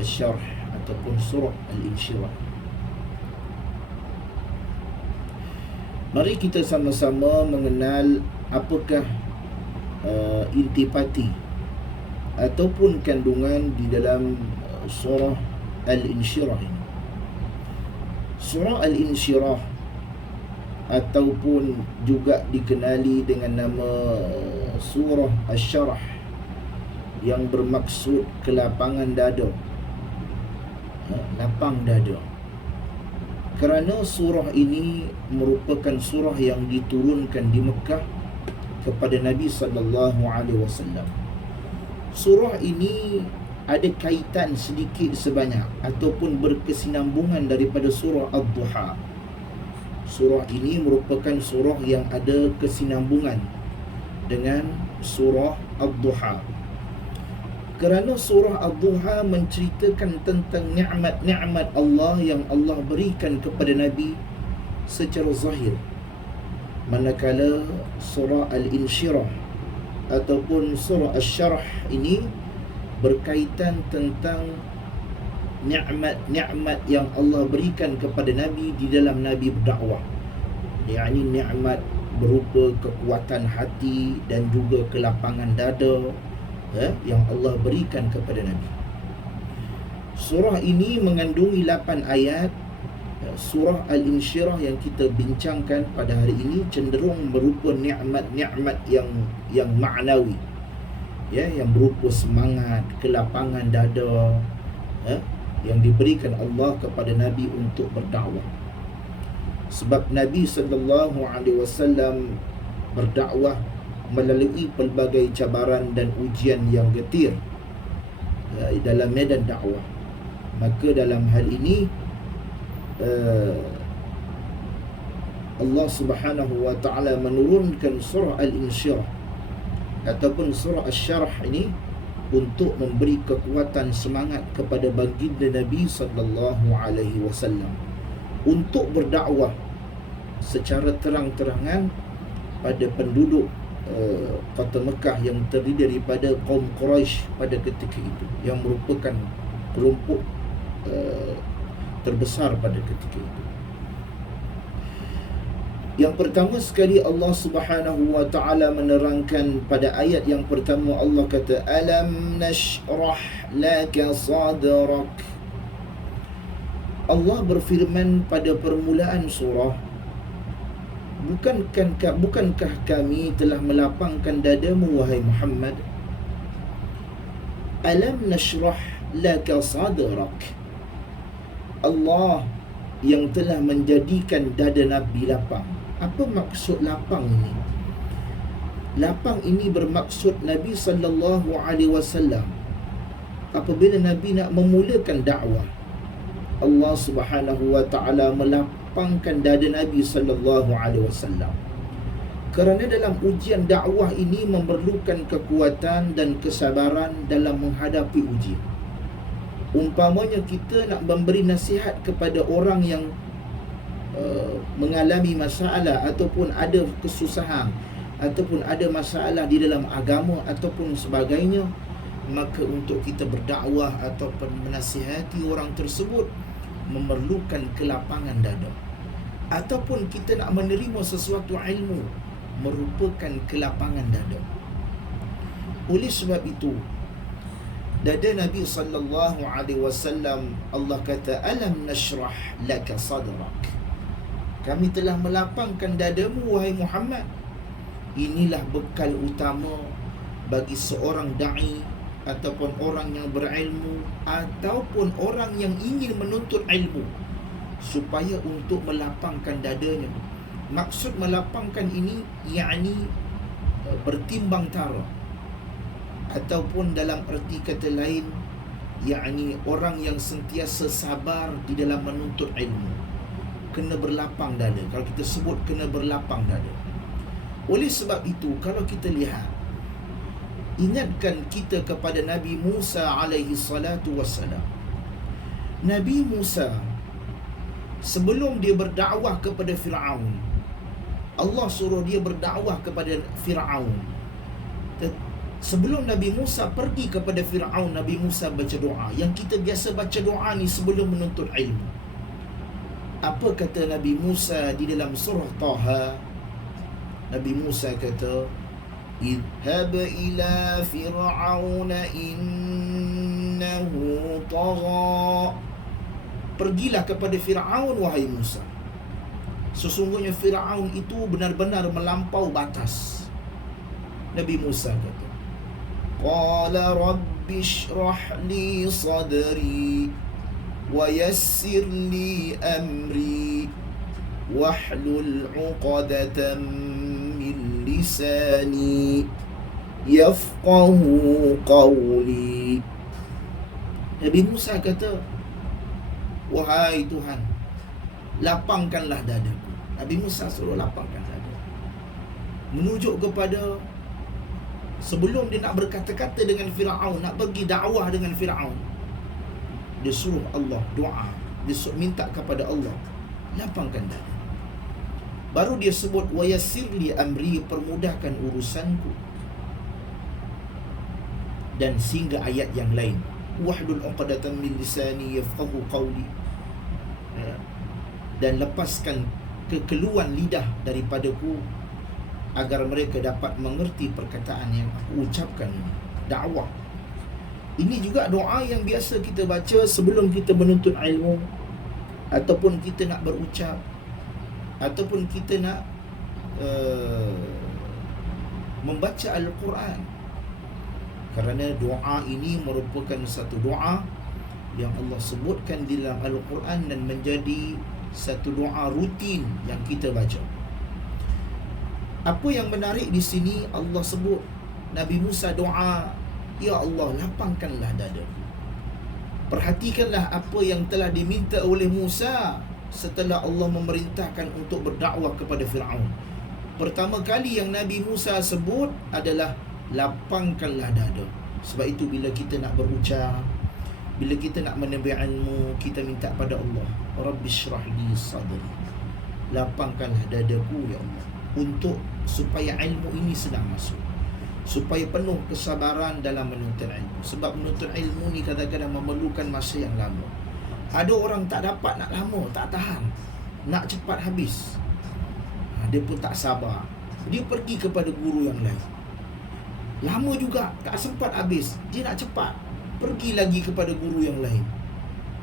Asy-Syarh ataupun surah Al-Insyirah. Mari kita sama-sama mengenal apakah intipati ataupun kandungan di dalam surah Al-Insyirah ini. Surah Al-Insyirah ataupun juga dikenali dengan nama surah Asy-Syarh, yang bermaksud kelapangan dada, lapang dada. Kerana surah ini merupakan surah yang diturunkan di Mekah kepada Nabi sallallahu alaihi wasallam. Surah ini ada kaitan sedikit sebanyak ataupun berkesinambungan daripada surah Ad-Duha. Surah ini merupakan surah yang ada kesinambungan dengan surah Ad-Duha. Kerana surah Ad-Duha menceritakan tentang nikmat-nikmat Allah yang Allah berikan kepada Nabi secara zahir. Manakala surah Al-Insyirah ataupun surah Asy-Syarh ini berkaitan tentang nikmat-nikmat yang Allah berikan kepada Nabi di dalam Nabi berdakwah. Yakni nikmat berupa kekuatan hati dan juga kelapangan dada yang Allah berikan kepada Nabi. Surah ini mengandungi 8 ayat. Surah Al-Insyirah yang kita bincangkan pada hari ini cenderung berupa nikmat-nikmat yang ma'nawi, yang berupa semangat, kelapangan dada, yang diberikan Allah kepada Nabi untuk berdakwah. Sebab Nabi sallallahu alaihi wasallam berdakwah melalui pelbagai cabaran dan ujian yang getir dalam medan dakwah. Maka dalam hal ini Allah Subhanahu wa taala menurunkan surah Al-Insyirah ataupun surah Asy-Syarh ini untuk memberi kekuatan semangat kepada baginda Nabi sallallahu alaihi wasallam untuk berdakwah secara terang-terangan pada penduduk kota Mekah yang terdiri daripada kaum Quraisy pada ketika itu, yang merupakan kelompok terbesar pada ketika itu. Yang pertama sekali Allah Subhanahu wa taala menerangkan pada ayat yang pertama, Allah kata alam nashrah laka sadrak. Allah berfirman pada permulaan surah, Bukankah kami telah melapangkan dadamu wahai Muhammad? Alam nashrah laka sadrak. Allah yang telah menjadikan dada Nabi lapang. Apa maksud lapang ini? Lapang ini bermaksud Nabi sallallahu alaihi wasallam apabila Nabi nak memulakan dakwah, Allah Subhanahu wa taala melapangkan dada Nabi sallallahu alaihi wasallam. Kerana dalam ujian dakwah ini memerlukan kekuatan dan kesabaran dalam menghadapi ujian. Umpamanya kita nak memberi nasihat kepada orang yang mengalami masalah ataupun ada kesusahan ataupun ada masalah di dalam agama ataupun sebagainya, maka untuk kita berdakwah ataupun menasihati orang tersebut memerlukan kelapangan dada. Ataupun kita nak menerima sesuatu ilmu merupakan kelapangan dada. Oleh sebab itu, dada Nabi sallallahu alaihi wasallam, Allah kata alam nashrah laka sadrak. Kami telah melapangkan dadamu wahai Muhammad. Inilah bekal utama bagi seorang dai ataupun orang yang berilmu ataupun orang yang ingin menuntut ilmu, supaya untuk melapangkan dadanya. Maksud melapangkan ini yakni bertimbang tara, ataupun dalam erti kata lain yakni orang yang sentiasa sabar di dalam menuntut ilmu. Kena berlapang dada. Kalau kita sebut kena berlapang dada. Oleh sebab itu, kalau kita lihat, ingatkan kita kepada Nabi Musa alaihi salatu wassalam. Nabi Musa sebelum dia berdakwah kepada Fir'aun, Allah suruh dia berdakwah kepada Fir'aun. Sebelum Nabi Musa pergi kepada Fir'aun, Nabi Musa baca doa. Yang kita biasa baca doa ni sebelum menuntut ilmu. Apa kata Nabi Musa di dalam surah Taha? Nabi Musa kata, idhab ila fir'auna innahu tagha. Pergilah kepada Fir'aun, wahai Musa. Sesungguhnya Fir'aun itu benar-benar melampau batas. Nabi Musa kata, qala rabbi shrah li sadri wa yassir li amri wahlul 'uqdatam min lisani yafqahu qawli. Nabi Musa kata, wahai Tuhan, lapangkanlah dadaku. Nabi Musa suruh lapangkan dada, menunjuk kepada sebelum dia nak berkata-kata dengan Fir'aun, nak pergi dakwah dengan Fir'aun, dia suruh Allah doa, dia minta kepada Allah, lapangkan dada. Baru dia sebut wa yassirli amri, permudahkan urusanku. Dan sehingga ayat yang lain, wahlul 'uqdatam min lisani yafqahu qawli, dan lepaskan kekeluan lidah daripadaku agar mereka dapat mengerti perkataan yang aku ucapkan ini. Dakwah. Ini juga doa yang biasa kita baca sebelum kita menuntut ilmu, ataupun kita nak berucap, ataupun kita nak membaca Al-Quran. Kerana doa ini merupakan satu doa yang Allah sebutkan di dalam Al-Quran dan menjadi satu doa rutin yang kita baca. Apa yang menarik di sini, Allah sebut Nabi Musa doa, ya Allah, lapangkanlah dada. Perhatikanlah apa yang telah diminta oleh Musa setelah Allah memerintahkan untuk berdakwah kepada Fir'aun. Pertama kali yang Nabi Musa sebut adalah lapangkanlah dada. Sebab itu bila kita nak berucap, bila kita nak menemui ilmu, kita minta pada Allah, Rabbi syrah li sadri, lapangkanlah dadaku ya Allah, untuk supaya ilmu ini sedang masuk, supaya penuh kesabaran dalam menuntut ilmu. Sebab menuntut ilmu ni kadang-kadang memerlukan masa yang lama. Ada orang tak dapat nak lama, tak tahan, nak cepat habis. Dia pun tak sabar, dia pergi kepada guru yang lain. Lama juga tak sempat habis, dia nak cepat, pergi lagi kepada guru yang lain.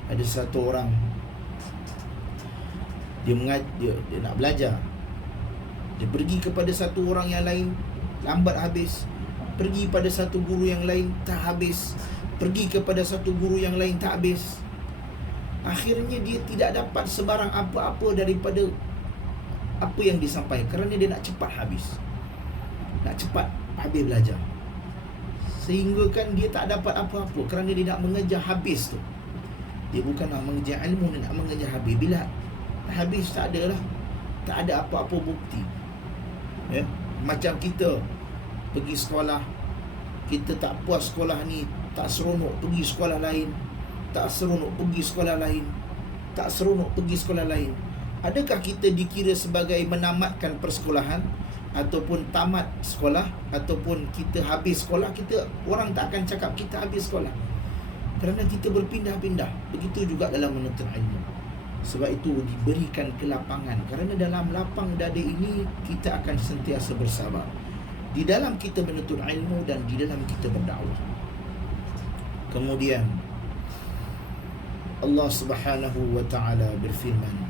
Ada satu orang, dia nak belajar, dia pergi kepada satu orang yang lain, lambat habis. Pergi pada satu guru yang lain, tak habis. Pergi kepada satu guru yang lain, tak habis. Akhirnya dia tidak dapat sebarang apa-apa daripada apa yang disampaikan, kerana dia nak cepat habis, nak cepat habis belajar. Sehingga kan dia tak dapat apa-apa, kerana dia nak mengejar habis tu. Dia bukan nak mengejar ilmu, dia nak mengejar habis. Bila habis tak ada lah, tak ada apa-apa bukti. Ya, macam kita pergi sekolah, kita tak puas sekolah ni, tak seronok pergi sekolah lain, tak seronok pergi sekolah lain, tak seronok pergi sekolah lain. Adakah kita dikira sebagai menamatkan persekolahan, ataupun tamat sekolah, ataupun kita habis sekolah? Orang tak akan cakap kita habis sekolah, kerana kita berpindah-pindah. Begitu juga dalam menuntut ilmu. Sebab itu diberikan kelapangan, kerana dalam lapang dada ini kita akan sentiasa bersabar di dalam kita menuntut ilmu dan di dalam kita berdakwah. Kemudian Allah Subhanahu wa ta'ala berfirman,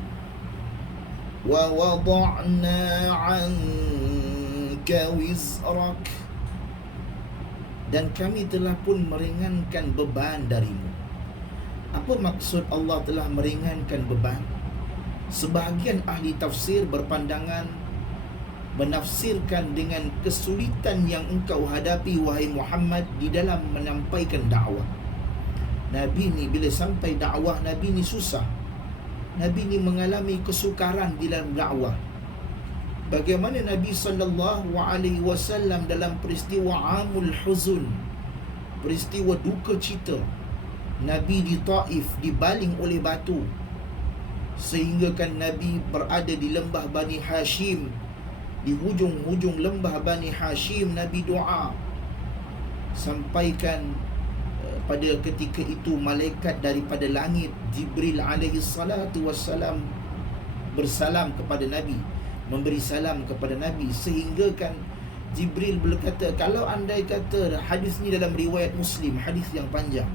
wa wada'na 'anka wizrak, dan kami telah pun meringankan beban darimu. Apa maksud Allah telah meringankan beban? Sebahagian ahli tafsir berpandangan, menafsirkan dengan kesulitan yang engkau hadapi wahai Muhammad di dalam menyampaikan dakwah. Nabi ni bila sampai dakwah, Nabi ni susah. Nabi ni mengalami kesukaran di dalam dakwah. Bagaimana Nabi SAW dalam peristiwa Amul Huzun, peristiwa duka cita, Nabi di Taif dibaling oleh batu, sehingga kan Nabi berada di lembah Bani Hashim. Di hujung-hujung lembah Bani Hashim, Nabi doa, sampaikan pada ketika itu malaikat daripada langit Jibril alaihi salatu wassalam bersalam kepada Nabi, memberi salam kepada Nabi, sehingga kan Jibril berkata, kalau andai kata hadis ni dalam riwayat Muslim, hadis yang panjang,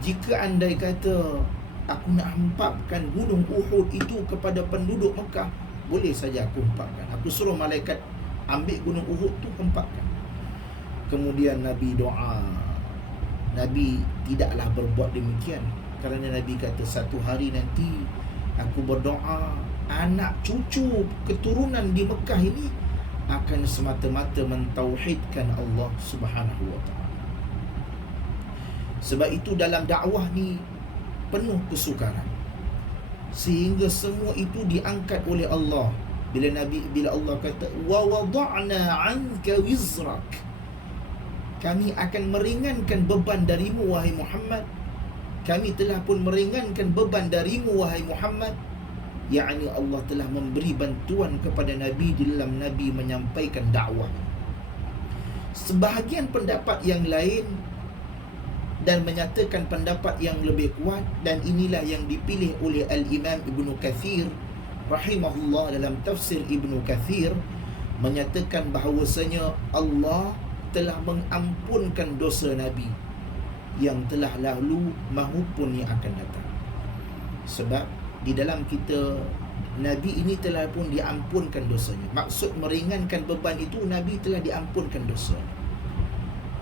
jika andai kata aku nak hempapkan gunung Uhud itu kepada penduduk Mekah, boleh saja aku hempapkan. Aku suruh malaikat ambil gunung Uhud tu, hempapkan. Kemudian Nabi doa. Nabi tidaklah berbuat demikian, kerana Nabi kata, satu hari nanti aku berdoa anak cucu keturunan di Mekah ini akan semata-mata mentauhidkan Allah Subhanahu wa ta'ala. Sebab itu dalam dakwah ni penuh kesukaran, sehingga semua itu diangkat oleh Allah. Bila Allah kata wa wada'na 'anka wizrak, kami akan meringankan beban darimu wahai Muhammad. Kami telah pun meringankan beban darimu wahai Muhammad. yakni Allah telah memberi bantuan kepada Nabi di dalam Nabi menyampaikan dakwah. Sebahagian pendapat yang lain dan menyatakan pendapat yang lebih kuat, dan inilah yang dipilih oleh Al-Imam Ibnu Kathir rahimahullah dalam tafsir Ibnu Kathir, menyatakan bahawasanya Allah telah mengampunkan dosa Nabi yang telah lalu maupun yang akan datang. Sebab di dalam kita, Nabi ini telah pun diampunkan dosanya. Maksud meringankan beban itu, Nabi telah diampunkan dosanya.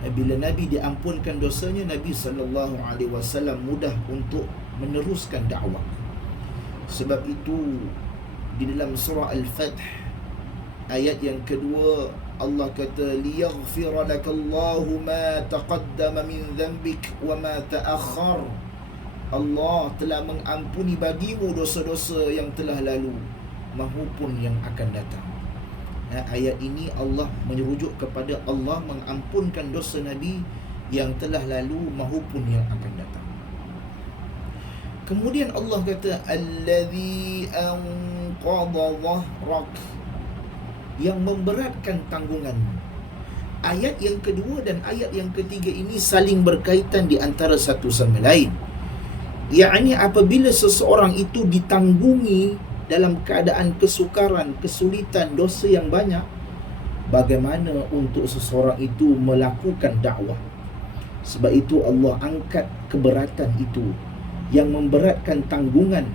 Bila Nabi diampunkan dosanya, Nabi SAW mudah untuk meneruskan dakwah. Sebab itu di dalam surah Al-Fath ayat yang kedua, Allah kata liyaghfira lakallahu ma taqaddama min dhanbik wa ma ta'akhkhar. Allah telah mengampuni bagimu dosa-dosa yang telah lalu maupun yang akan datang. Ayat ini Allah merujuk kepada Allah mengampunkan dosa Nabi yang telah lalu maupun yang akan datang. Kemudian Allah kata allazi anqadha dhahrak, yang memberatkan tanggunganmu. Ayat yang kedua dan ayat yang ketiga ini saling berkaitan di antara satu sama lain. Yakni apabila seseorang itu ditanggungi dalam keadaan kesukaran, kesulitan, dosa yang banyak, bagaimana untuk seseorang itu melakukan dakwah? Sebab itu Allah angkat keberatan itu yang memberatkan tanggungan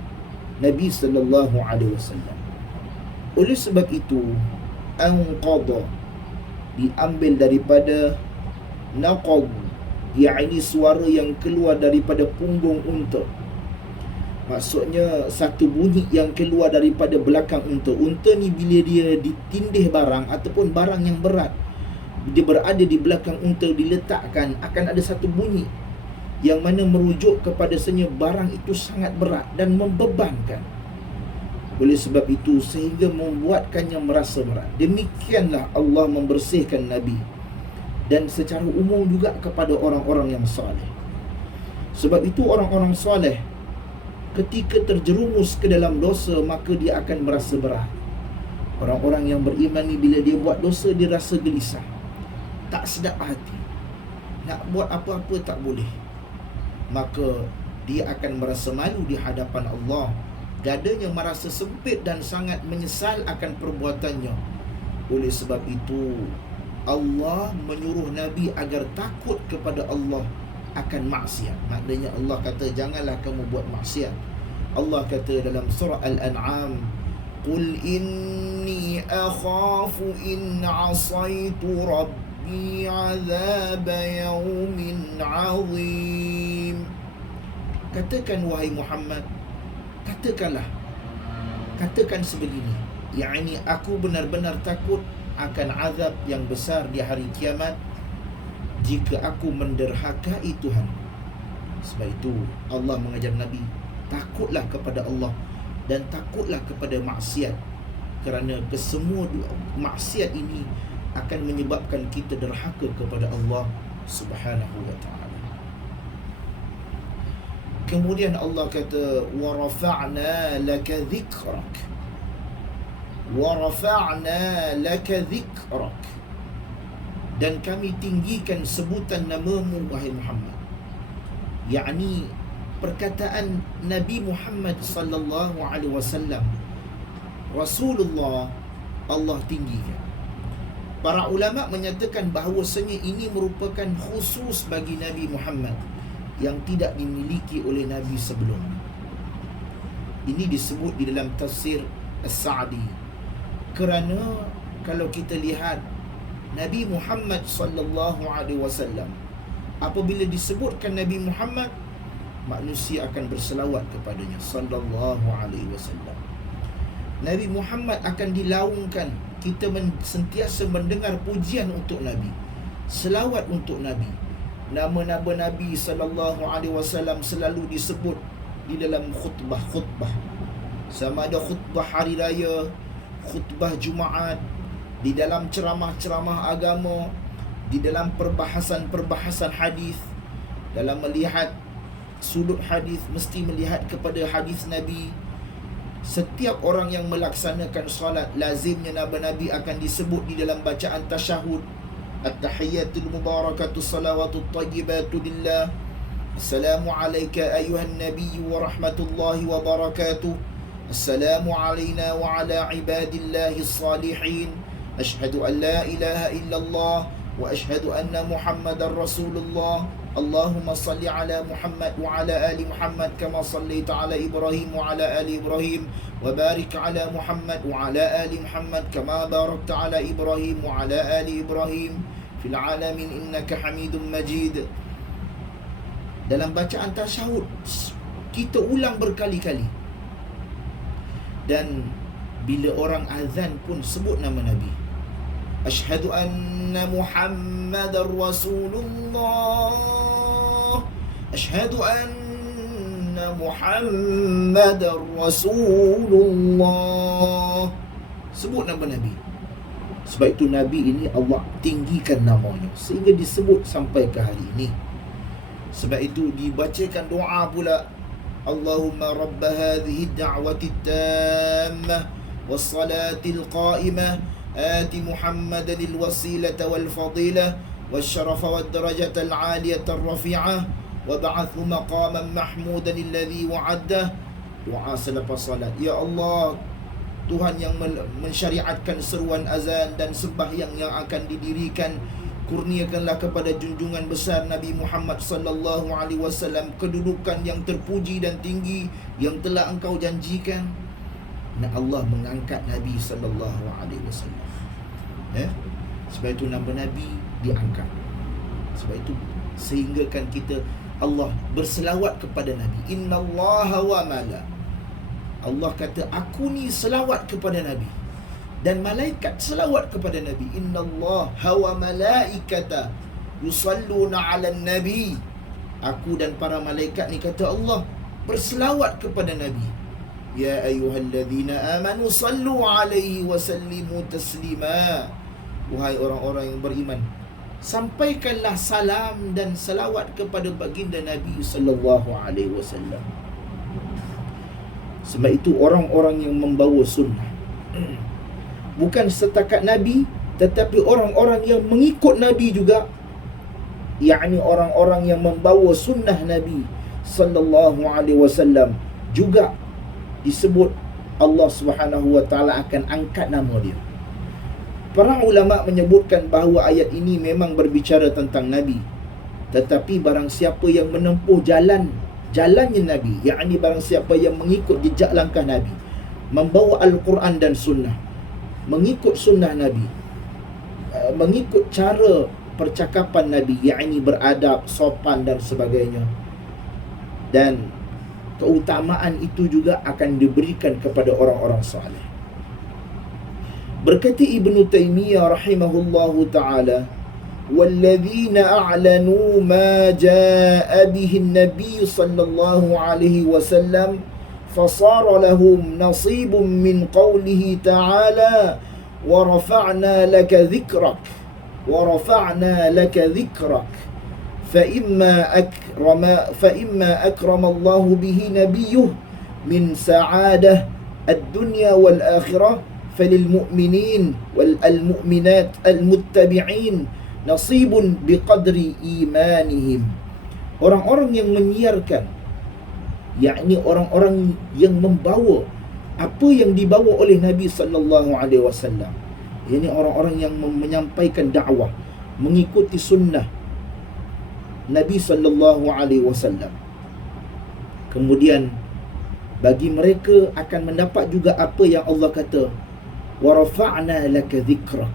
Nabi sallallahu alaihi wasallam. Oleh sebab itu anqadha diambil daripada naqad, yakni suara yang keluar daripada punggung unta. Maksudnya satu bunyi yang keluar daripada belakang unta. Unta ni bila dia ditindih barang ataupun barang yang berat, dia berada di belakang unta, diletakkan, akan ada satu bunyi yang mana merujuk kepada sebenarnya barang itu sangat berat dan membebankan. Oleh sebab itu sehingga membuatkannya merasa berat. Demikianlah Allah membersihkan Nabi, dan secara umum juga kepada orang-orang yang soleh. Sebab itu orang-orang soleh ketika terjerumus ke dalam dosa, maka dia akan merasa berat. Orang-orang yang beriman ni bila dia buat dosa, dia rasa gelisah, tak sedap hati, nak buat apa-apa tak boleh. Maka dia akan merasa malu di hadapan Allah, dadanya merasa sempit dan sangat menyesal akan perbuatannya. Oleh sebab itu Allah menyuruh Nabi agar takut kepada Allah akan maksiat. Maknanya Allah kata janganlah kamu buat maksiat. Allah kata dalam surah Al-An'am, qul inni akhafu in asaitu rabbi azab yawmin azim. Katakan wahai Muhammad, katakan sebegini, yakni aku benar-benar takut akan azab yang besar di hari kiamat jika aku menderhakai Tuhan. Sebab itu Allah mengajar Nabi, takutlah kepada Allah dan takutlah kepada maksiat, kerana kesemua maksiat ini akan menyebabkan kita derhaka kepada Allah Subhanahu wa ta'ala. Kemudian Allah kata wa rafa'na laka dhikrak, wa rafa'na laka dhikrak. dan kami tinggikan sebutan namamu wahai Muhammad. Yakni perkataan Nabi Muhammad sallallahu alaihi wasallam, Rasulullah, Allah tinggikan. Para ulama menyatakan bahawasanya ini merupakan khusus bagi Nabi Muhammad yang tidak dimiliki oleh Nabi sebelumnya. Ini disebut di dalam tafsir As-Sa'di. Kerana kalau kita lihat Nabi Muhammad sallallahu alaihi wasallam, apabila disebutkan Nabi Muhammad, manusia akan berselawat kepadanya sallallahu alaihi wasallam. Nabi Muhammad akan dilaungkan, kita sentiasa mendengar pujian untuk Nabi, selawat untuk Nabi. Nama-nama Nabi sallallahu alaihi wasallam selalu disebut di dalam khutbah-khutbah. Sama ada khutbah hari raya, khutbah Jumaat, di dalam ceramah-ceramah agama, di dalam perbahasan-perbahasan hadis. Dalam melihat sudut hadis, mesti melihat kepada hadis Nabi. Setiap orang yang melaksanakan solat, lazimnya nama Nabi akan disebut di dalam bacaan tasyahud. At-tahiyyatul mubarakatuh salawatut tayyibatu lillah. Assalamu alayka ayuhan nabiy wa rahmatullahi wa barakatuh. Assalamu alayna wa ala ibadillahi salihin. Ashhadu an la ilaha illallah wa ashhadu anna Muhammadar Rasulullah. Allahumma salli ala Muhammad wa ala ali Muhammad kama sallaita ala Ibrahim wa ala ali Ibrahim wa barik ala Muhammad wa ala ali Muhammad kama barakta ala Ibrahim wa ala ali Ibrahim fil alamin innaka Hamidum Majid. Dalam bacaan tasyahud kita ulang berkali-kali. Dan bila orang azan pun sebut nama Nabi. Ashhadu anna Muhammadar Rasulullah. Ashhadu anna Muhammadar Rasulullah. Sebut nama Nabi. Sebab itu Nabi ini Allah tinggikan namanya sehingga disebut sampai ke hari ini. Sebab itu dibacakan doa pula, Allahumma rabb hadhihi ad-da'wati at-tammah was-salatil qa'imah آتِ محمدا الوسيلة والفضيلة والشرف والدرجة العالية الرفيعة وابعثه مقاما محمودا الذي وعده. Doa selepas salat, ya Allah, Tuhan yang mensyariatkan seruan azan dan sembahyang yang akan didirikan, kurniakanlah kepada junjungan besar Nabi Muhammad sallallahu alaihi wasallam kedudukan yang terpuji dan tinggi yang telah Engkau janjikan. Nah, Allah mengangkat Nabi sallallahu alaihi wasallam. Sebab itu nama Nabi diangkat. Sebab itu sehinggakan kita Allah berselawat kepada Nabi. Innallaha wa mala. Allah kata, aku ni selawat kepada Nabi dan malaikat selawat kepada Nabi. Innallaha wa malaikata yusalluna 'alan nabi. Aku dan para malaikat ni, kata Allah, berselawat kepada Nabi. Ya ayyuhalladzina amanu sallu alaihi wa sallimu taslima. Wahai orang-orang yang beriman, sampaikanlah salam dan salawat kepada baginda Nabi sallallahu alaihi wasallam. Sebab itu orang-orang yang membawa sunnah bukan setakat Nabi, tetapi orang-orang yang mengikut Nabi juga, yakni orang-orang yang membawa sunnah Nabi sallallahu alaihi wasallam juga disebut Allah Subhanahu wa taala akan angkat nama dia. Para ulama menyebutkan bahawa ayat ini memang berbicara tentang Nabi, tetapi barang siapa yang menempuh jalannya Nabi, yakni barang siapa yang mengikut jejak langkah Nabi, membawa Al-Quran dan Sunnah, mengikut Sunnah Nabi, mengikut cara percakapan Nabi, yakni beradab, sopan dan sebagainya, dan keutamaan itu juga akan diberikan kepada orang-orang saleh. Berkata Ibnu Taimiyah rahimahullahu ta'ala, وَالَّذِينَ أَعْلَنُوا مَا جَاءَ بِهِ النَّبِيُّ صَلَّى اللَّهُ عَلَيْهِ وَسَلَّمَ فَصَارَ لَهُمْ نَصِيبٌ مِّنْ قَوْلِهِ تَعَالَى وَرَفَعْنَا لَكَ ذِكْرَكَ وَرَفَعْنَا لَكَ ذِكْرَكَ فإما أكرم الله به نبيه من سعادة الدنيا والآخرة فللمؤمنين والمؤمنات المتبعين nasibun biqadri imanihim. Orang-orang yang menyiarkan, yakni orang-orang yang membawa apa yang dibawa oleh Nabi sallallahu alaihi wasallam. Ini orang-orang yang menyampaikan dakwah, mengikuti sunnah Nabi sallallahu alaihi wasallam. Kemudian bagi mereka akan mendapat juga apa yang Allah kata, wa rafa'na laka dhikrak,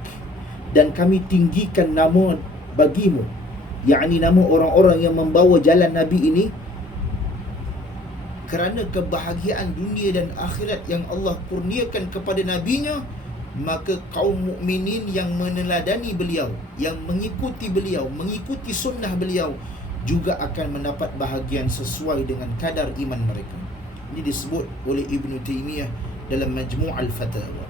dan kami tinggikan nama bagimu, yakni nama orang-orang yang membawa jalan Nabi ini, kerana kebahagiaan dunia dan akhirat yang Allah kurniakan kepada Nabi-Nya. Maka kaum mukminin yang meneladani beliau, yang mengikuti beliau, mengikuti sunnah beliau, juga akan mendapat bahagian sesuai dengan kadar iman mereka. Ini disebut oleh Ibn Taymiyah dalam Majmu' al-Fatawa,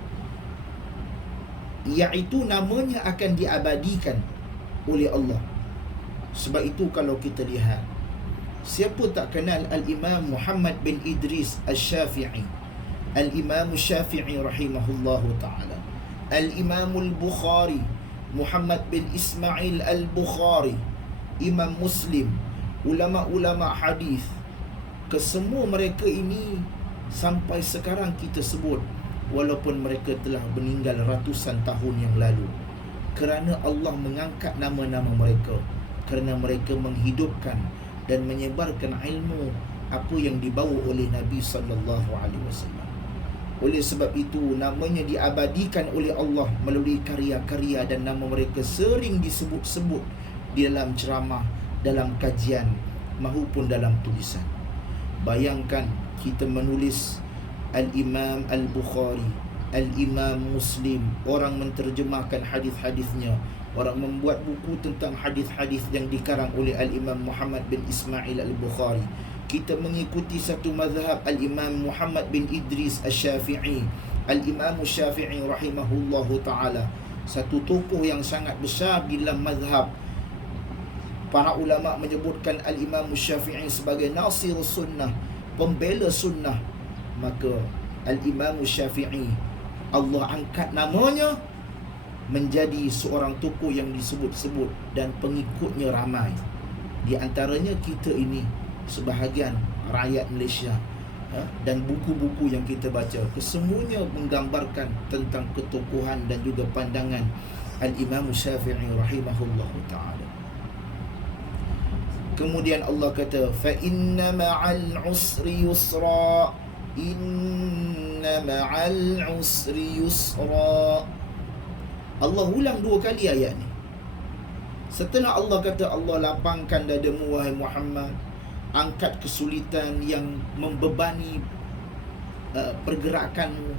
iaitu namanya akan diabadikan oleh Allah. Sebab itu kalau kita lihat, siapa tak kenal Al-Imam Muhammad bin Idris Al-Syafi'i, Al-Imam Syafi'i rahimahullahu ta'ala, Al-Imam Al-Bukhari, Muhammad bin Ismail Al-Bukhari, Imam Muslim, ulama-ulama hadis. Kesemua mereka ini sampai sekarang kita sebut, walaupun mereka telah meninggal ratusan tahun yang lalu, kerana Allah mengangkat nama-nama mereka, kerana mereka menghidupkan dan menyebarkan ilmu apa yang dibawa oleh Nabi sallallahu alaihi wasallam. Oleh sebab itu namanya diabadikan oleh Allah melalui karya-karya, dan nama mereka sering disebut-sebut di dalam ceramah, dalam kajian maupun dalam tulisan. Bayangkan kita menulis Al-Imam Al-Bukhari, Al-Imam Muslim, orang menterjemahkan hadis-hadisnya, orang membuat buku tentang hadis-hadis yang dikarang oleh Al-Imam Muhammad bin Ismail Al-Bukhari. Kita mengikuti satu mazhab Al-Imam Muhammad bin Idris Al-Syafi'i, Al-Imam Syafi'i rahimahullahu ta'ala, satu tokoh yang sangat besar di dalam mazhab. Para ulama menyebutkan Al-Imam Syafi'i sebagai nasir sunnah, pembela sunnah. Maka Al-Imam Syafi'i, Allah angkat namanya menjadi seorang tokoh yang disebut-sebut dan pengikutnya ramai. Di antaranya kita ini, sebahagian rakyat Malaysia, dan buku-buku yang kita baca, kesemuanya menggambarkan tentang ketokohan dan juga pandangan Al-Imam Syafi'i rahimahullahu ta'ala. Kemudian Allah kata, fa inna ma'al usri yusra, inna ma'al usri yusra. Allah ulang dua kali ayat ni. Setelah Allah kata, Allah lapangkan dadamu wahai Muhammad, angkat kesulitan yang membebani pergerakanmu.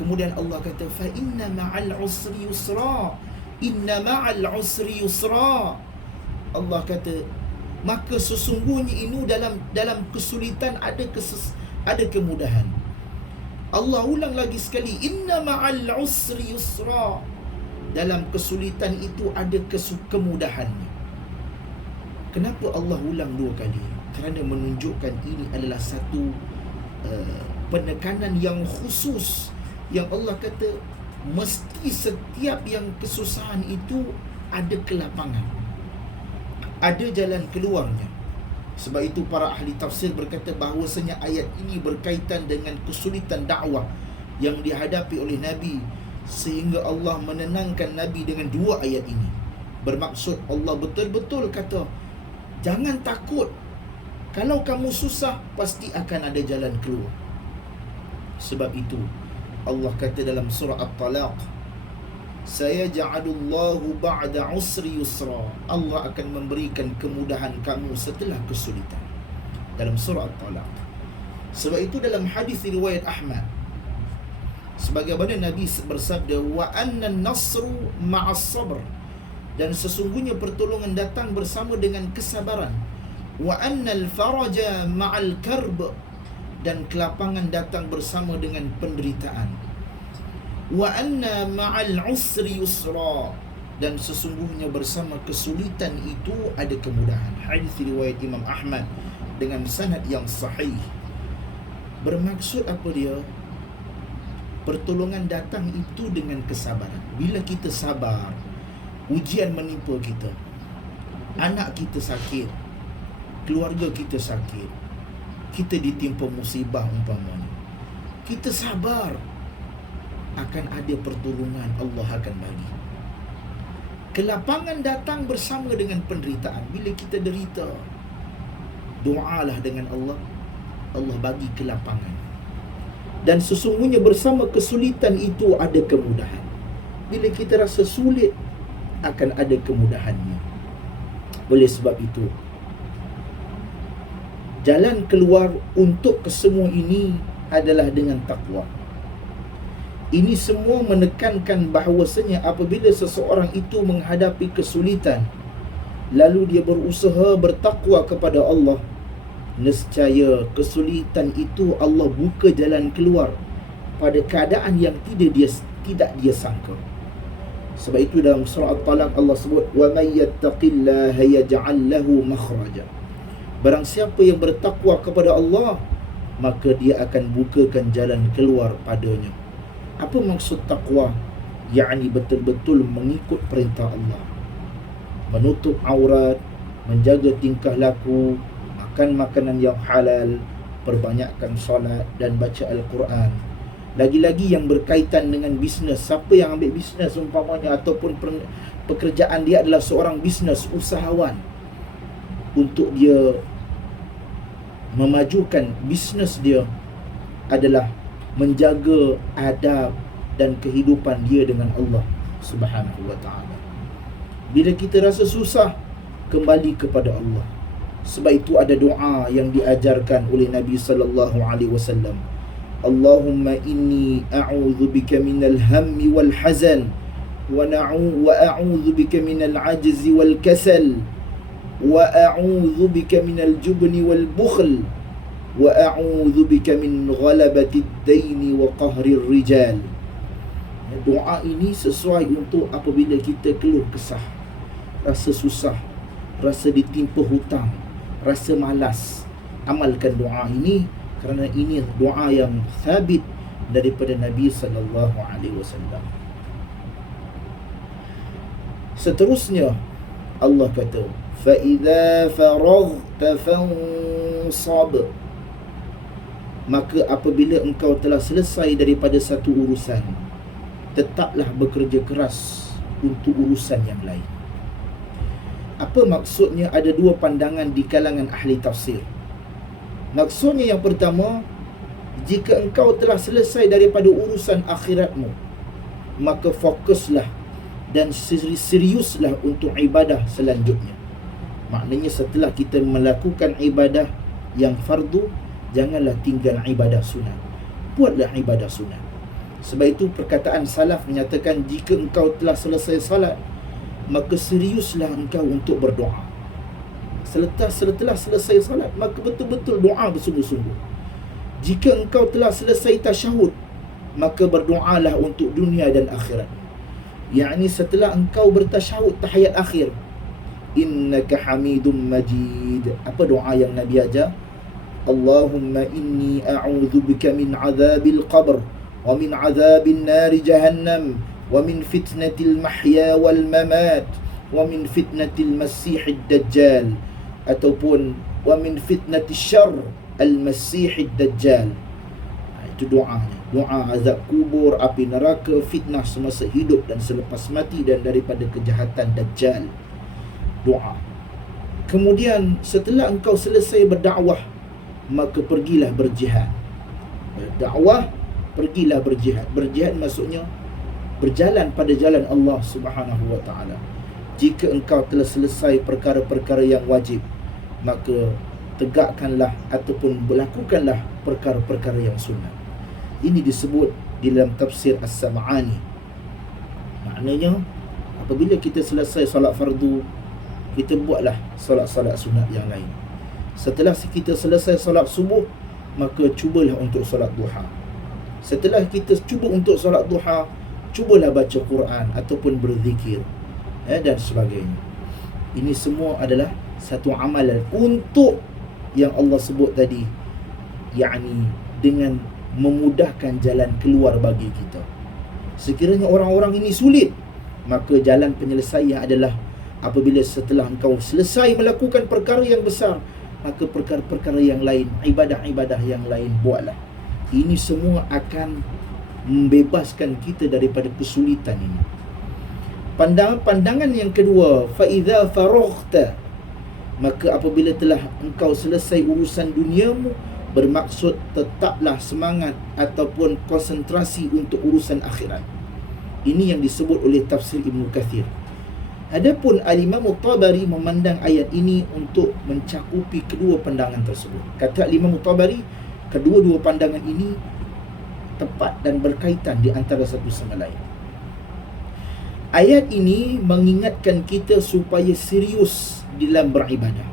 Kemudian Allah kata, fa inna ma'al usri yusra, inna ma'al usri yusra. Allah kata, maka sesungguhnya ini dalam kesulitan ada kemudahan. Allah ulang lagi sekali, inna ma'al usri yusra. Dalam kesulitan itu ada kemudahannya. Kenapa Allah ulang dua kali? Kerana menunjukkan ini adalah satu penekanan yang khusus, yang Allah kata mesti setiap yang kesusahan itu ada kelapangan, ada jalan keluarnya. Sebab itu para ahli tafsir berkata bahawasanya ayat ini berkaitan dengan kesulitan dakwah yang dihadapi oleh Nabi, sehingga Allah menenangkan Nabi dengan dua ayat ini. Bermaksud Allah betul-betul kata, jangan takut. Kalau kamu susah, pasti akan ada jalan keluar. Sebab itu Allah kata dalam surah At-Talaq, sayaj'alullahu ba'da usri yusra. Allah akan memberikan kemudahan kamu setelah kesulitan. Dalam surah At-Talaq. Sebab itu dalam hadis riwayat Ahmad, sebagaimana Nabi bersabda, wa anna an-nasru ma'as sabr, dan sesungguhnya pertolongan datang bersama dengan kesabaran. Wa annal faraja ma'al karb, dan kelapangan datang bersama dengan penderitaan. Wa anna ma'al usri yusra, dan sesungguhnya bersama kesulitan itu ada kemudahan. Hadis riwayat Imam Ahmad dengan sanad yang sahih. Bermaksud apa dia? Pertolongan datang itu dengan kesabaran. Bila kita sabar, ujian menimpa kita, anak kita sakit, keluarga kita sakit, kita ditimpa musibah umpamanya, kita sabar, akan ada pertolongan Allah akan bagi. Kelapangan datang bersama dengan penderitaan. Bila kita derita, doalah dengan Allah, Allah bagi kelapangan. Dan sesungguhnya bersama kesulitan itu ada kemudahan. Bila kita rasa sulit, akan ada kemudahannya. Oleh sebab itu, jalan keluar untuk kesemua ini adalah dengan takwa. Ini semua menekankan bahawasanya apabila seseorang itu menghadapi kesulitan, lalu dia berusaha bertakwa kepada Allah, nescaya kesulitan itu Allah buka jalan keluar pada keadaan yang tidak dia sangka. Sebab itu dalam surah At-Talaq Allah sebut, wa may yattaqillaha yaj'al lahu makhraja. Barang siapa yang bertakwa kepada Allah, maka dia akan bukakan jalan keluar padanya. Apa maksud takwa? Yakni betul-betul mengikut perintah Allah, menutup aurat, menjaga tingkah laku, makan makanan yang halal, perbanyakkan solat dan baca Al-Quran. Lagi-lagi yang berkaitan dengan bisnes, siapa yang ambil bisnes umpamanya ataupun pekerjaan dia adalah seorang bisnes usahawan, untuk dia memajukan bisnes dia adalah menjaga adab dan kehidupan dia dengan Allah Subhanahu wa ta'ala. Bila kita rasa susah, kembali kepada Allah. Sebab itu ada doa yang diajarkan oleh Nabi sallallahu alaihi wasallam. Allahumma inni a'udzu bika minal hammi wal hazan wa a'udzu bika minal ajzi wal kasal wa a'udzu bika minal jubni wal bukhl wa a'udzu bika min ghalabati ad-daini wa qahri ar-rijal. Doa ini sesuai untuk apabila kita keluh kesah, rasa susah, rasa ditimpa hutang, rasa malas. Amalkan doa ini, kerana ini doa yang sabit daripada Nabi sallallahu alaihi wasallam. Seterusnya Allah kata, fa idza faraghta fansab. Maka apabila engkau telah selesai daripada satu urusan, tetaplah bekerja keras untuk urusan yang lain. Apa maksudnya? Ada dua pandangan di kalangan ahli tafsir. Maksudnya yang pertama, jika engkau telah selesai daripada urusan akhiratmu, maka fokuslah dan seriuslah untuk ibadah selanjutnya. Maknanya setelah kita melakukan ibadah yang fardu, janganlah tinggal ibadah sunat. Buatlah ibadah sunat. Sebab itu perkataan salaf menyatakan, jika engkau telah selesai salat, maka seriuslah engkau untuk berdoa. Setelah selesai salat, maka betul-betul doa bersungguh-sungguh. Jika engkau telah selesai tasyahud, maka berdoalah untuk dunia dan akhirat. Yakni setelah engkau bertasyahud tahiyat akhir, innaka hamidum majid. Apa doa yang Nabi ajar? Allahumma inni a'udzu bika min azabil qabr wa min azabin nari jahannam wa min fitnatil mahya wal mamat wa min fitnatil masihid dajjal, ataupun wa min fitnatis syarr al-masihid dajjal. Itu doanya. Doa azab kubur, api neraka, fitnah semasa hidup dan selepas mati, dan daripada kejahatan dajjal. Doa. Kemudian setelah engkau selesai berdakwah, maka pergilah berjihad. Dakwah, pergilah berjihad. Berjihad maksudnya berjalan pada jalan Allah Subhanahu wa ta'ala. Jika engkau telah selesai perkara-perkara yang wajib, maka tegakkanlah ataupun berlakukanlah perkara-perkara yang sunat. Ini disebut di dalam tafsir As-Sam'ani. Maknanya, apabila kita selesai solat fardu, kita buatlah solat-solat sunat yang lain. Setelah kita selesai solat subuh, maka cubalah untuk solat duha. Setelah kita cuba untuk solat duha, cubalah baca Quran ataupun berzikir, dan sebagainya. Ini semua adalah satu amalan untuk yang Allah sebut tadi, yakni dengan memudahkan jalan keluar bagi kita. Sekiranya orang-orang ini sulit, Maka jalan penyelesaian adalah apabila setelah engkau selesai melakukan perkara yang besar, maka perkara-perkara yang lain, ibadah-ibadah yang lain buatlah. Ini semua akan membebaskan kita daripada kesulitan ini. Pandangan yang kedua, fa idza faraghta, maka apabila telah engkau selesai urusan duniamu, bermaksud tetaplah semangat ataupun konsentrasi untuk urusan akhirat. Ini yang disebut oleh tafsir Ibn Kathir. Adapun Al-Imam Tabari memandang ayat ini untuk mencakupi kedua pandangan tersebut. Kata Al-Imam Tabari, kedua-dua pandangan ini tepat dan berkaitan di antara satu sama lain. Ayat ini mengingatkan kita supaya serius dalam beribadah.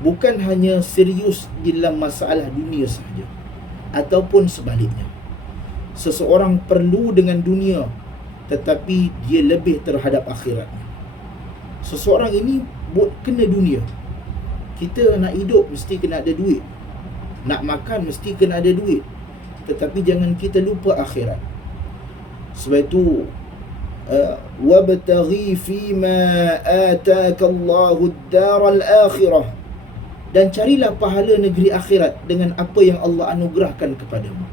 Bukan hanya serius dalam masalah dunia sahaja, ataupun sebaliknya. Seseorang perlu dengan dunia, tetapi dia lebih terhadap akhirat. Seseorang ini kena dunia. Kita nak hidup mesti kena ada duit, nak makan mesti kena ada duit, tetapi jangan kita lupa akhirat. Sebab itu wabtaghi fima ataka Allahu ad-daral akhirah, dan carilah pahala negeri akhirat dengan apa yang Allah anugerahkan kepadamu.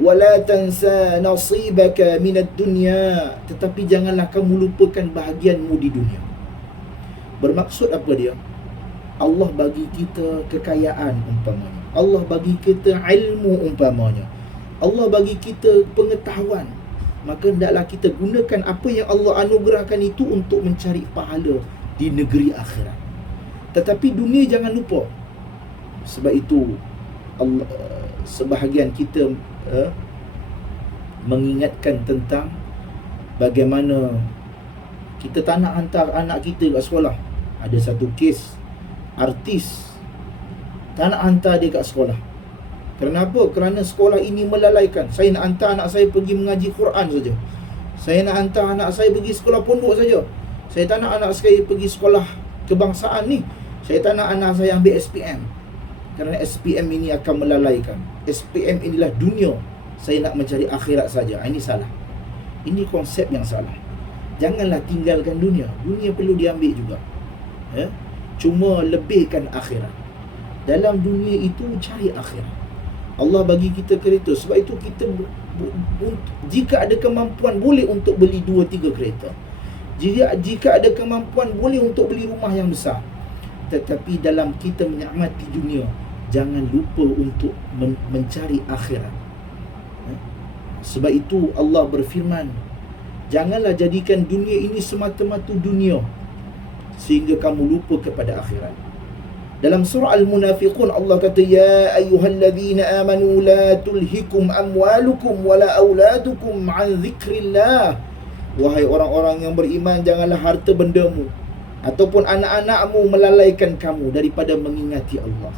Wala tansa nasibaka minad dunya, tetapi janganlah kamu lupakan bahagianmu di dunia. Bermaksud apa dia? Allah bagi kita kekayaan umpamanya, Allah bagi kita ilmu umpamanya, Allah bagi kita pengetahuan. Maka hendaklah kita gunakan apa yang Allah anugerahkan itu untuk mencari pahala di negeri akhirat. Tetapi dunia jangan lupa. Sebab itu Allah, sebahagian kita mengingatkan tentang bagaimana kita tak nak hantar anak kita kat sekolah. Ada satu kes artis tak nak hantar dia kat sekolah. Kenapa? Kerana sekolah ini melalaikan. Saya nak hantar anak saya pergi mengaji Quran saja. Saya nak hantar anak saya pergi sekolah pondok saja. Saya tak nak anak saya pergi sekolah kebangsaan ni. Saya tak nak anak saya ambil SPM, kerana SPM ini akan melalaikan. SPM inilah dunia, saya nak mencari akhirat saja. Ini salah. Ini konsep yang salah. Janganlah tinggalkan dunia. Dunia perlu diambil juga, ya? Cuma lebihkan akhirat. Dalam dunia itu cari akhirat. Allah bagi kita kereta. Sebab itu kita jika ada kemampuan boleh untuk beli 2-3 kereta. Jika ada kemampuan boleh untuk beli rumah yang besar. Tetapi dalam kita menikmati dunia, jangan lupa untuk mencari akhirat. Sebab itu Allah berfirman, janganlah jadikan dunia ini semata-mata dunia sehingga kamu lupa kepada akhirat. Dalam surah Al-Munafiqun Allah kata, ya ayyuhalladzina amanu la tulhikum amwalukum wala auladukum an dzikrillah. Wahai orang-orang yang beriman, janganlah harta bendamu ataupun anak-anakmu melalaikan kamu daripada mengingati Allah.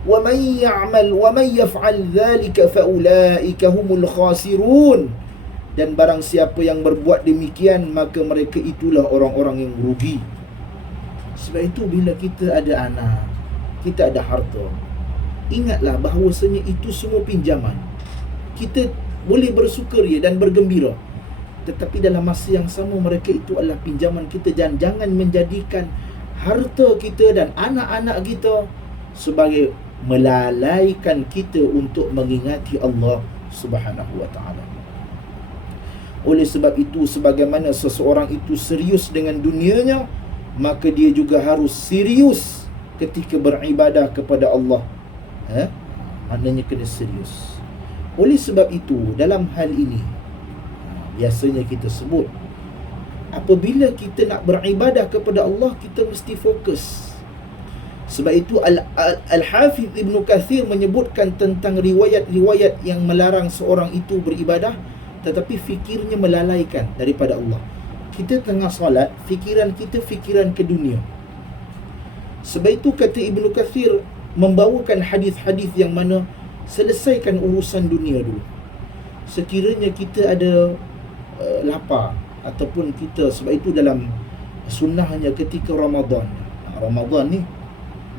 Wa may ya'mal wa may yaf'al dzalika fa ulaika humul khasirun. Dan barang siapa yang berbuat demikian, maka mereka itulah orang-orang yang rugi. Sebab itu bila kita ada anak, kita ada harta, ingatlah bahawasanya itu semua pinjaman. Kita boleh bersukaria dan bergembira, tetapi dalam masa yang sama mereka itu adalah pinjaman kita. Dan jangan menjadikan harta kita dan anak-anak kita sebagai melalaikan kita untuk mengingati Allah Subhanahu wa ta'ala. Oleh sebab itu, sebagaimana seseorang itu serius dengan dunianya, maka dia juga harus serius ketika beribadah kepada Allah. Maknanya kena serius. Oleh sebab itu, dalam hal ini biasanya kita sebut, apabila kita nak beribadah kepada Allah, kita mesti fokus. Sebab itu Al-Hafiz Ibn Kathir menyebutkan tentang riwayat-riwayat yang melarang seorang itu beribadah, tetapi fikirnya melalaikan daripada Allah. Kita tengah solat, fikiran kita fikiran ke dunia. Sebab itu kata Ibn Kathir membawakan hadis-hadis yang mana selesaikan urusan dunia dulu. Sekiranya kita ada lapar ataupun kita, sebab itu dalam sunnahnya ketika Ramadan, Ramadan ni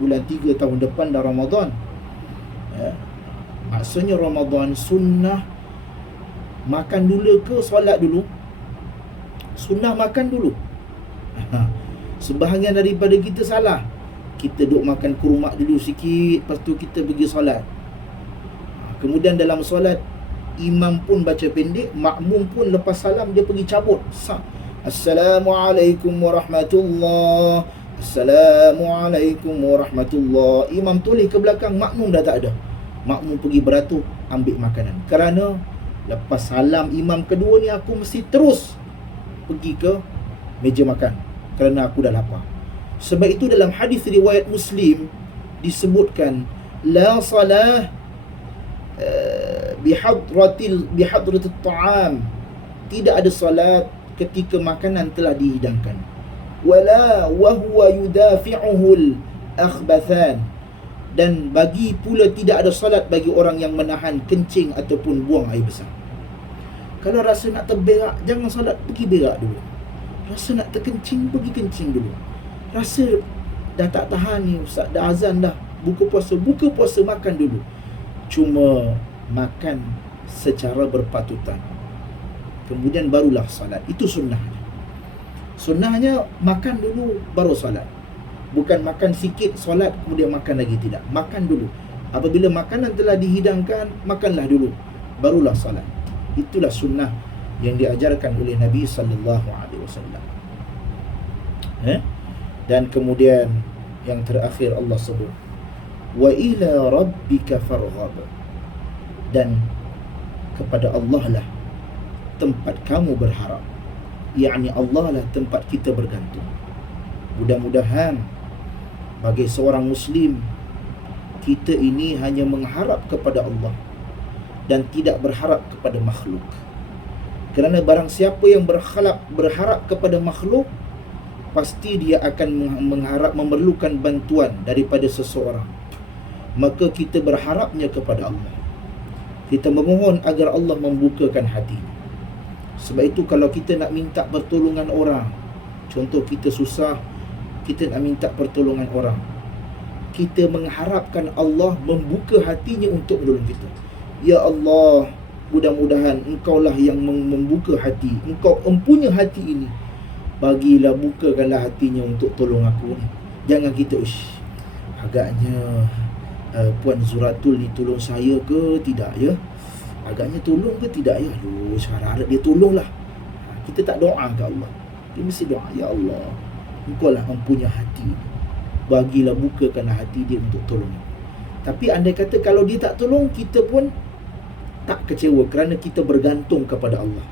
bulan 3 tahun depan dah Ramadan, ya, maksudnya Ramadan sunnah makan dulu ke solat dulu? Sunnah makan dulu. Sebahagian daripada kita salah. Kita duk makan kurma dulu sikit, lepas tu kita pergi solat. Kemudian dalam solat, imam pun baca pendek, makmum pun lepas salam dia pergi cabut. Assalamualaikum warahmatullahi, Assalamualaikum warahmatullahi. Imam tulis ke belakang, makmum dah tak ada. Makmum pergi beratur, ambil makanan. Kerana lepas salam imam kedua ni, aku mesti terus pergi ke meja makan, kerana aku dah lapar. Sebab itu dalam hadis riwayat Muslim disebutkan, la salah bihadratil ta'am, tidak ada salat ketika makanan telah dihidangkan. Wala wa huwa yudafi'uhul akhbathan, dan bagi pula tidak ada salat bagi orang yang menahan kencing ataupun buang air besar. Kalau rasa nak terberak, jangan salat, pergi berak dulu. Rasa nak terkencing, pergi kencing dulu. Rasa dah tak tahan ni, ustaz dah azan dah, buka puasa makan dulu. Cuma makan secara berpatutan, kemudian barulah salat. Itu sunnahnya. Sunnahnya makan dulu baru salat. Bukan makan sikit solat kemudian makan lagi, tidak. Makan dulu. Apabila makanan telah dihidangkan, makanlah dulu, barulah salat. Itulah sunnah yang diajarkan oleh Nabi sallallahu alaihi wasallam. Dan kemudian yang terakhir Allah sebut, wa ila rabbika farghab, dan kepada Allah lah tempat kamu berharap. yakni Allah lah tempat kita bergantung. Mudah-mudahan bagi seorang Muslim, kita ini hanya mengharap kepada Allah dan tidak berharap kepada makhluk. Kerana barang siapa yang berharap kepada makhluk, pasti dia akan memerlukan bantuan daripada seseorang. Maka kita berharapnya kepada Allah. Kita memohon agar Allah membukakan hati. Sebab itu kalau kita nak minta pertolongan orang, contoh kita susah, kita nak minta pertolongan orang, kita mengharapkan Allah membuka hatinya untuk menolong kita. Ya Allah, mudah-mudahan Engkaulah yang membuka hati, Engkau empunya hati ini, bagilah, bukakanlah hatinya untuk tolong aku ni. Jangan kita agaknya Puan Zuratul ni tolong saya ke tidak ya? Agaknya tolong ke tidak ya? Aduh, harap dia tolong lah. Kita tak doa ke Allah. Dia mesti doa, ya Allah, Engkaulah empunya hati, bagilah, bukakanlah hati dia untuk tolong. Tapi andai kata kalau dia tak tolong, kita pun tak kecewa kerana kita bergantung kepada Allah.